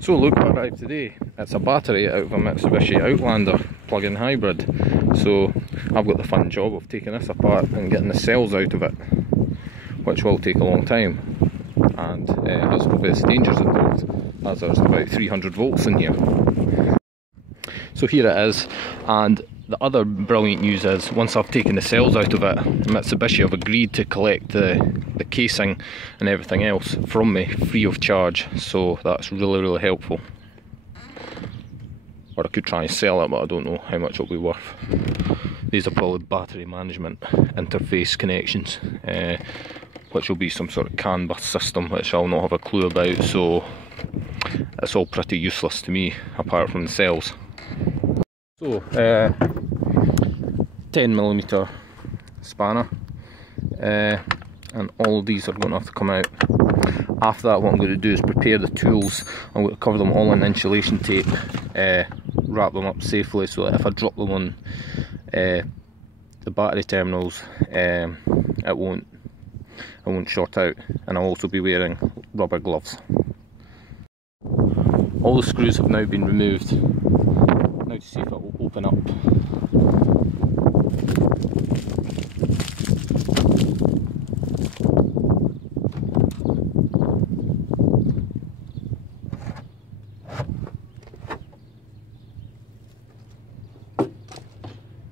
So look what arrived today. It's a battery out of a Mitsubishi Outlander plug-in hybrid. So I've got the fun job of taking this apart and getting the cells out of it, which will take a long time and has obvious dangers involved, as there's about 300 volts in here. So here it is, and the other brilliant news is, once I've taken the cells out of it, Mitsubishi have agreed to collect the casing and everything else from me free of charge, so that's really helpful. Or I could try and sell it, but I don't know how much it'll be worth. These are probably battery management interface connections, which will be some sort of CAN bus system, which I'll not have a clue about, so it's all pretty useless to me apart from the cells. So 10mm spanner, and all of these are going to have to come out. After that, what I'm going to do is prepare the tools. I'm going to cover them all in insulation tape, wrap them up safely so that if I drop them on the battery terminals, it won't short out. And I'll also be wearing rubber gloves. All the screws have now been removed. Now to see if it will open up.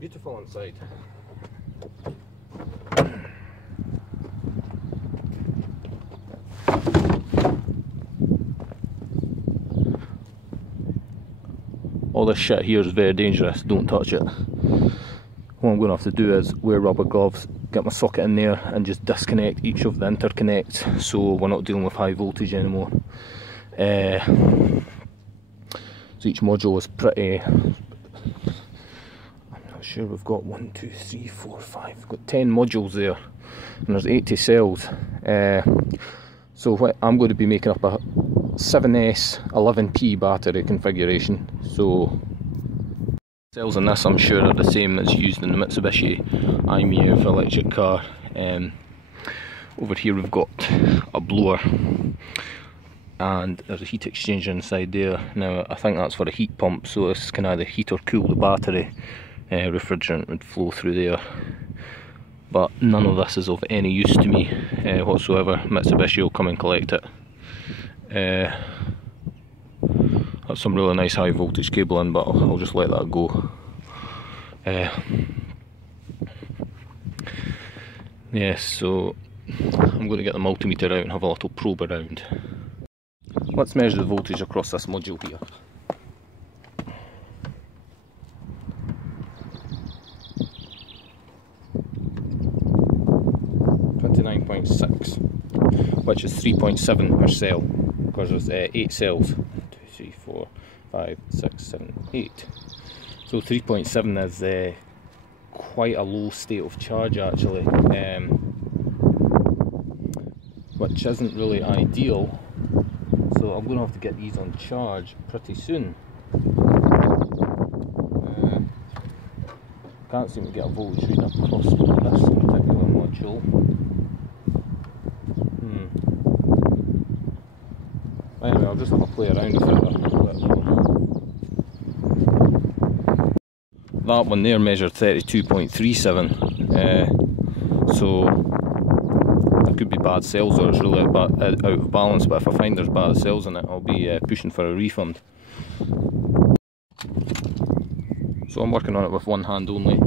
Beautiful inside. All this shit here is very dangerous, don't touch it. What I'm going to have to do is wear rubber gloves, get my socket in there and just disconnect each of the interconnects so we're not dealing with high voltage anymore. So each module is pretty... I'm not sure, we've got 1, 2, 3, 4, 5, we've got 10 modules there and there's 80 cells. So what I'm going to be making up a 7S 11P battery configuration. So cells in this I'm sure are the same as used in the Mitsubishi i-MiEV electric car. Over here we've got a blower and there's a heat exchanger inside there. Now I think that's for a heat pump, so this can either heat or cool the battery. Refrigerant would flow through there, but none of this is of any use to me whatsoever. Mitsubishi will come and collect it. That's some really nice high voltage cabling, but I'll just let that go. Yes, so I'm going to get the multimeter out and have a little probe around. Let's measure the voltage across this module here. Which is 3.7 per cell, because there's 8 cells. 1, 2, 3, 4, 5, 6, 7, 8. So 3.7 is quite a low state of charge actually, which isn't really ideal. So I'm going to have to get these on charge pretty soon. Can't seem to get a voltage reading across this particular module. Anyway, I'll just have a play around with it. That one there measured 32.37, so there could be bad cells or it's really out of balance, but if I find there's bad cells in it, I'll be pushing for a refund. So I'm working on it with one hand only,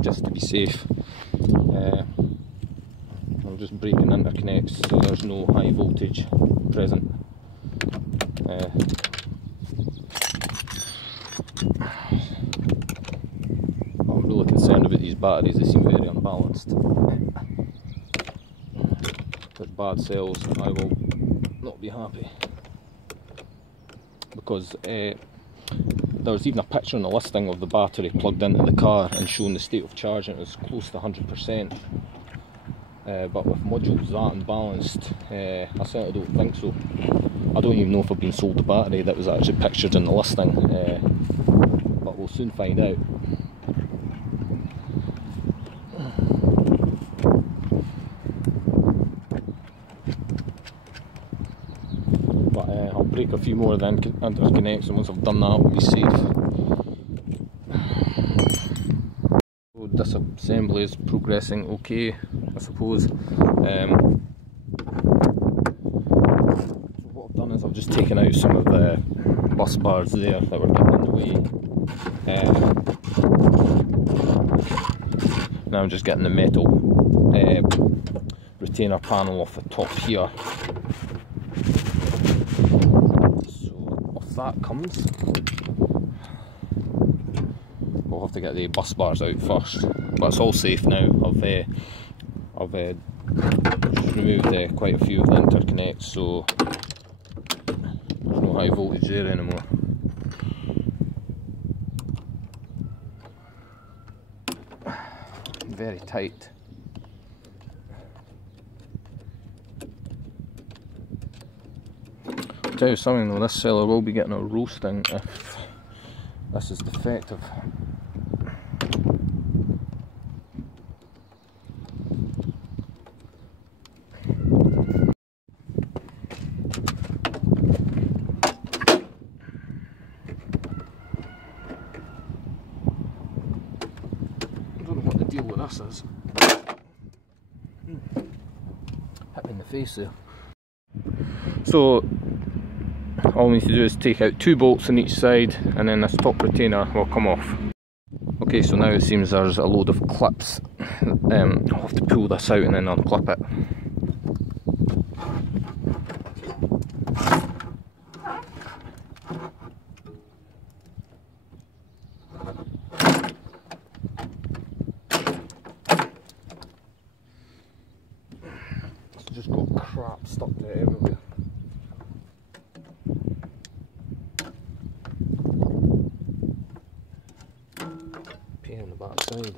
just to be safe. I'm just breaking interconnects so there's no high voltage present. I'm really concerned about these batteries, they seem very unbalanced. With bad cells I will not be happy, because there was even a picture on the listing of the battery plugged into the car and showing the state of charge, and it was close to 100%. But with modules that unbalanced, I certainly don't think so. I don't even know if I've been sold the battery that was actually pictured in the listing, but we'll soon find out. But I'll break a few more of the interconnects, and once I've done that, we'll be safe. So disassembly is progressing okay, I suppose. So what I've done is I've just taken out some of the bus bars there that were getting in the way. Now I'm just getting the metal retainer panel off the top here. So off that comes, we'll have to get the bus bars out first, but it's all safe now. I've removed quite a few of the interconnects, so there's no high voltage there anymore. Very tight. I'll tell you something though, this seller will be getting a roasting if this is defective. Deal with this is hit me in the face there. So all we need to do is take out 2 bolts on each side, and then this top retainer will come off. Okay, so now it seems there's a load of clips. I'll have to pull this out and then unclip it. Just got crap stuck to it everywhere. Pain on the back side.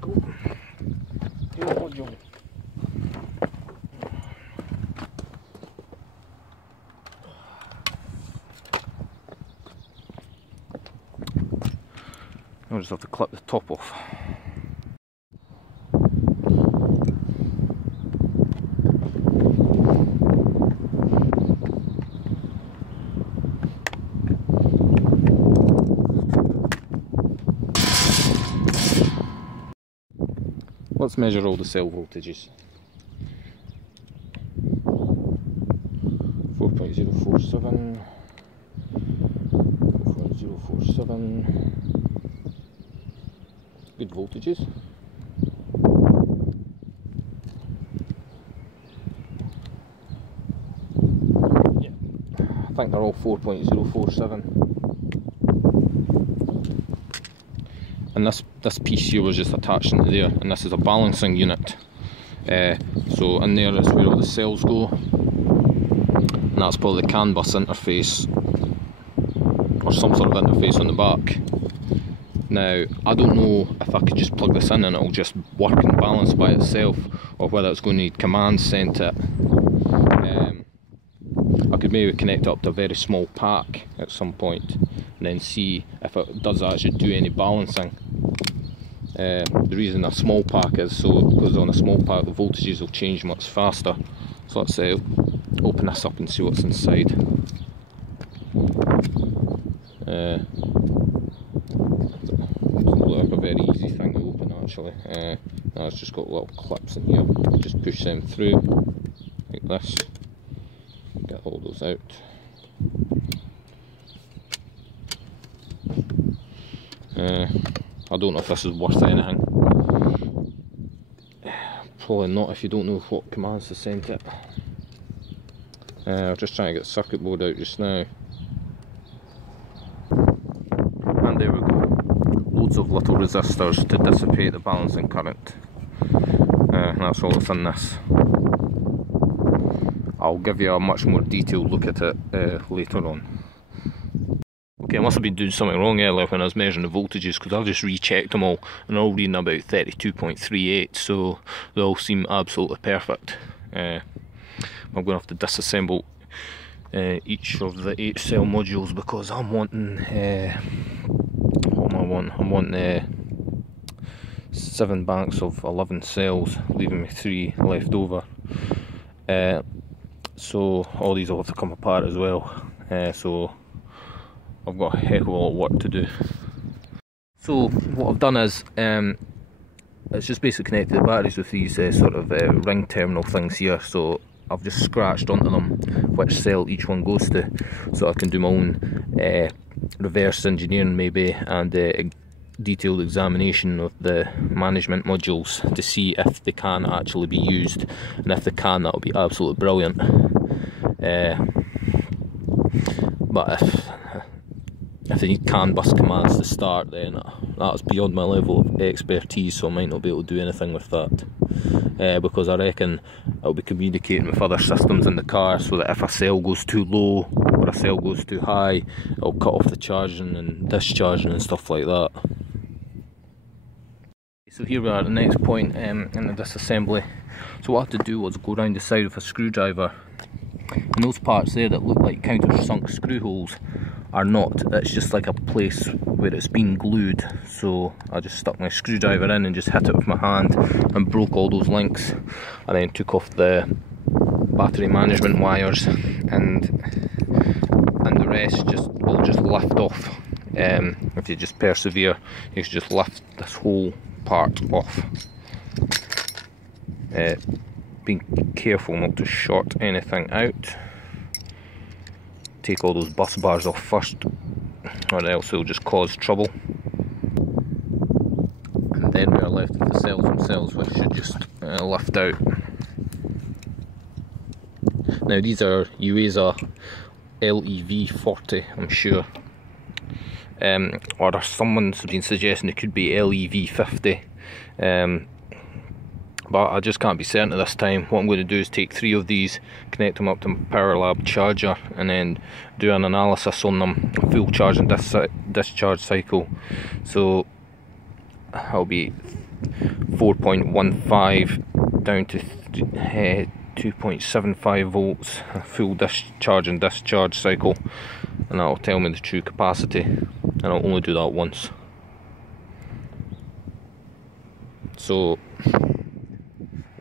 Go. Here, module. I'll just have to clip the top off. Let's measure all the cell voltages. 4.047, 4.047. Good voltages. Yeah, I think they're all 4.047. And this piece here was just attached into there, and this is a balancing unit. So in there is where all the cells go, and that's probably the CAN bus interface or some sort of interface on the back. Now, I don't know if I could just plug this in and it'll just work and balance by itself, or whether it's going to need commands sent to it. I could maybe connect it up to a very small pack at some point and then see if it does actually do any balancing. The reason a small pack is because on a small pack the voltages will change much faster. So let's open this up and see what's inside. Like a very easy thing to open actually. Now it's just got little clips in here. Just push them through like this. Get all those out. I don't know if this is worth anything. Probably not if you don't know what commands to send it. I'm just trying to get the circuit board out just now. And there we go. Loads of little resistors to dissipate the balancing current. That's all that's in this. I'll give you a much more detailed look at it later on. Okay, I must have been doing something wrong earlier when I was measuring the voltages, because I've just rechecked them all and they're all reading about 32.38, so they all seem absolutely perfect. I'm going to have to disassemble each of the 8 cell modules, because I'm wanting what am I wanting? I'm wanting 7 banks of 11 cells, leaving me 3 left over. So all these will have to come apart as well. So I've got a heck of a lot of work to do. So what I've done is, it's just basically connected the batteries with these sort of ring terminal things here. So I've just scratched onto them which cell each one goes to, so I can do my own reverse engineering maybe, and detailed examination of the management modules to see if they can actually be used, and if they can, that'll be absolutely brilliant. But if they need CAN bus commands to start, then that's beyond my level of expertise, so I might not be able to do anything with that, because I reckon I'll be communicating with other systems in the car, so that if a cell goes too low or a cell goes too high, it'll cut off the charging and discharging and stuff like that. So here we are at the next point in the disassembly. So what I had to do was go around the side with a screwdriver, and those parts there that look like countersunk screw holes are not. It's just like a place where it's been glued. So I just stuck my screwdriver in and just hit it with my hand and broke all those links, and then took off the battery management wires, and the rest will just lift off. If you just persevere, you can just lift this whole part off. Being careful not to short anything out. Take all those bus bars off first, or else it'll just cause trouble. And then we are left with the cells themselves, which should just lift out. Now these are UEFA LEV40, I'm sure. Or someone's been suggesting it could be LEV50. But I just can't be certain at this time. What I'm going to do is take 3 of these, connect them up to my Power Lab charger, and then do an analysis on them, full charge and discharge cycle. So I'll be 4.15 down to 2.75 volts, full discharge and discharge cycle, and that'll tell me the true capacity, and I'll only do that once. So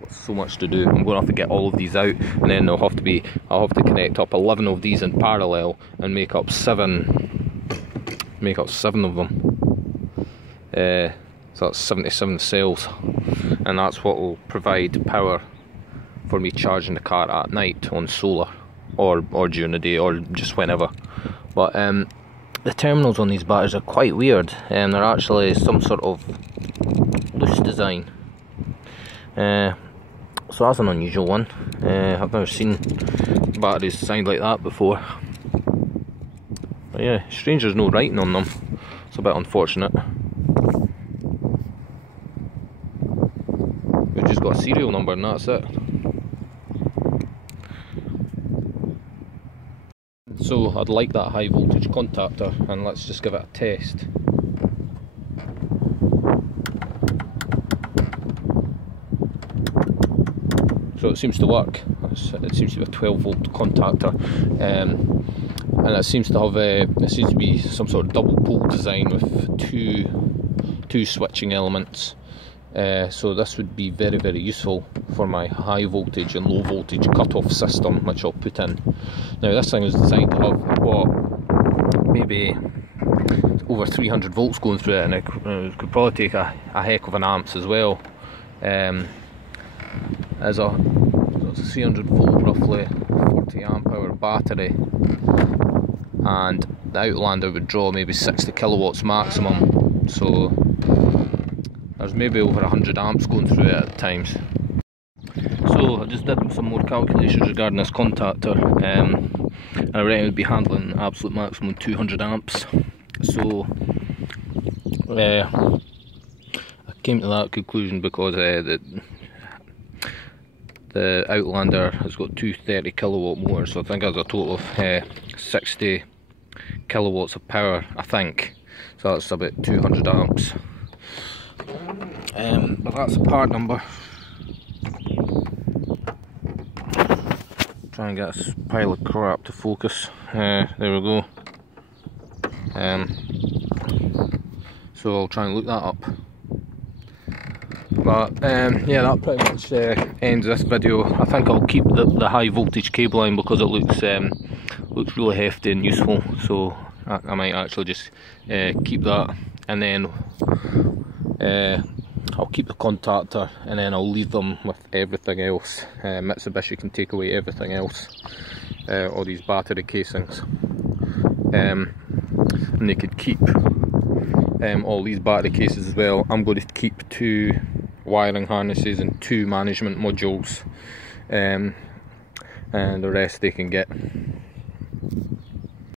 so much to do. I'm going to have to get all of these out, and then I'll have to connect up 11 of these in parallel and make up 7 of them. So that's 77 cells, and that's what will provide power for me charging the car at night on solar, or during the day, or just whenever. But the terminals on these batteries are quite weird, and they're actually some sort of loose design. So that's an unusual one. I've never seen batteries designed like that before. But yeah, strange there's no writing on them. It's a bit unfortunate. We've just got a serial number and that's it. So I'd like that high voltage contactor, and let's just give it a test. So it seems to work. It seems to be a 12 volt contactor, and it seems to have it seems to be some sort of double pole design with two switching elements. So this would be very, very useful for my high voltage and low voltage cut-off system, which I'll put in. Now this thing was designed to have what, maybe over 300 volts going through it, and it could probably take a heck of an amps as well. As a 300 volt, roughly 40 amp hour battery, and the Outlander would draw maybe 60 kilowatts maximum, so there's maybe over 100 amps going through it at times. So I just did some more calculations regarding this contactor, and I reckon it would be handling absolute maximum 200 amps. So I came to that conclusion because the Outlander has got 230 kilowatt motors, so I think it has a total of 60 kilowatts of power, I think. So that's about 200 amps. But that's the part number. Try and get this pile of crap to focus. There we go. So I'll try and look that up. But yeah, that pretty much ends this video. I think I'll keep the high voltage cable line because it looks really hefty and useful, so I might actually just keep that, and then I'll keep the contactor, and then I'll leave them with everything else. Mitsubishi can take away everything else, all these battery casings, and they could keep all these battery cases as well. I'm going to keep 2 wiring harnesses and 2 management modules, and the rest they can get.